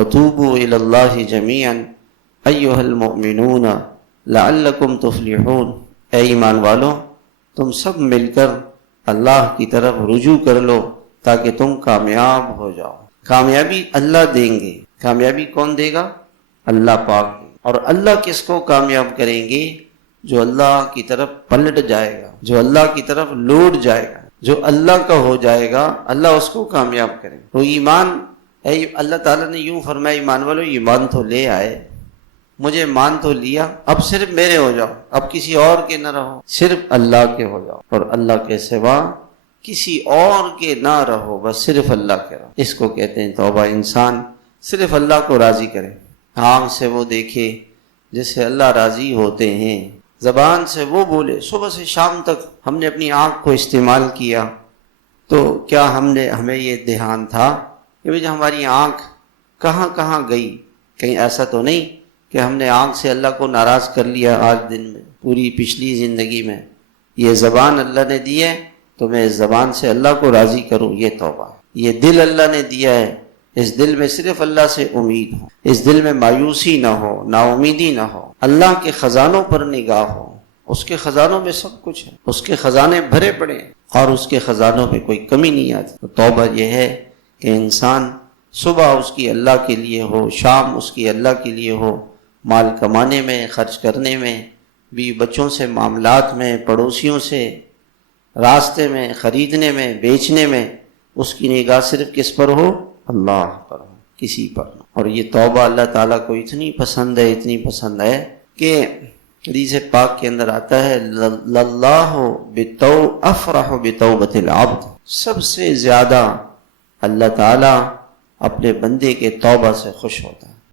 وَتُوبُوا إِلَى اللَّهِ جَمِيعًا أَيُّهَا الْمُؤْمِنُونَ لَعَلَّكُمْ تُفْلِحُونَ۔ اے ایمان والو، تم سب مل کر اللہ کی طرف رجوع کر لو تاکہ تم کامیاب ہو جاؤ۔ کامیابی اللہ دیں گے۔ کامیابی کون دے گا؟ اللہ پاک۔ اور اللہ کس کو کامیاب کریں گے؟ جو اللہ کی طرف پلٹ جائے گا، جو اللہ کی طرف لوٹ جائے گا، جو اللہ کا ہو جائے گا، اللہ اس کو کامیاب کرے گا۔ تو ایمان، اللہ تعالیٰ نے یوں فرمایا ایمان والو ایمان تو لے آئے، مجھے مان تو لیا، اب صرف میرے ہو جاؤ، اب کسی اور کے نہ رہو، صرف اللہ کے ہو جاؤ، اور اللہ کے سوا کسی اور کے نہ رہو، بس صرف اللہ کے رہو۔ اس کو کہتے ہیں توبہ۔ انسان صرف اللہ کو راضی کرے، آنکھ سے وہ دیکھے جس سے اللہ راضی ہوتے ہیں، زبان سے وہ بولے۔ صبح سے شام تک ہم نے اپنی آنکھ کو استعمال کیا، تو کیا ہمیں یہ دھیان تھا کہ جب ہماری آنکھ کہاں کہاں گئی؟ کہیں ایسا تو نہیں کہ ہم نے آنکھ سے اللہ کو ناراض کر لیا آج دن میں، پوری پچھلی زندگی میں۔ یہ زبان اللہ نے دی ہے تو میں اس زبان سے اللہ کو راضی کروں، یہ توبہ ہے۔ یہ دل اللہ نے دیا ہے، اس دل میں صرف اللہ سے امید ہو، اس دل میں مایوسی نہ ہو، نا امیدی نہ ہو، اللہ کے خزانوں پر نگاہ ہو۔ اس کے خزانوں میں سب کچھ ہے، اس کے خزانے بھرے پڑے ہیں اور اس کے خزانوں میں کوئی کمی نہیں آتی۔ تو توبہ یہ ہے کہ انسان صبح اس کی اللہ کے لیے ہو، شام اس کی اللہ کے لیے ہو، مال کمانے میں، خرچ کرنے میں، بیوی بچوں سے معاملات میں، پڑوسیوں سے، راستے میں، خریدنے میں، بیچنے میں، اس کی نگاہ صرف کس پر ہو؟ اللہ پر ہو، کسی پر نہ۔ اور یہ توبہ اللہ تعالیٰ کو اتنی پسند ہے، اتنی پسند ہے کہ حدیث پاک کے اندر آتا ہے للہ افرح بتوبۃ العبد، سب سے زیادہ اللہ تعالیٰ اپنے بندے کے توبہ سے خوش ہوتا ہے۔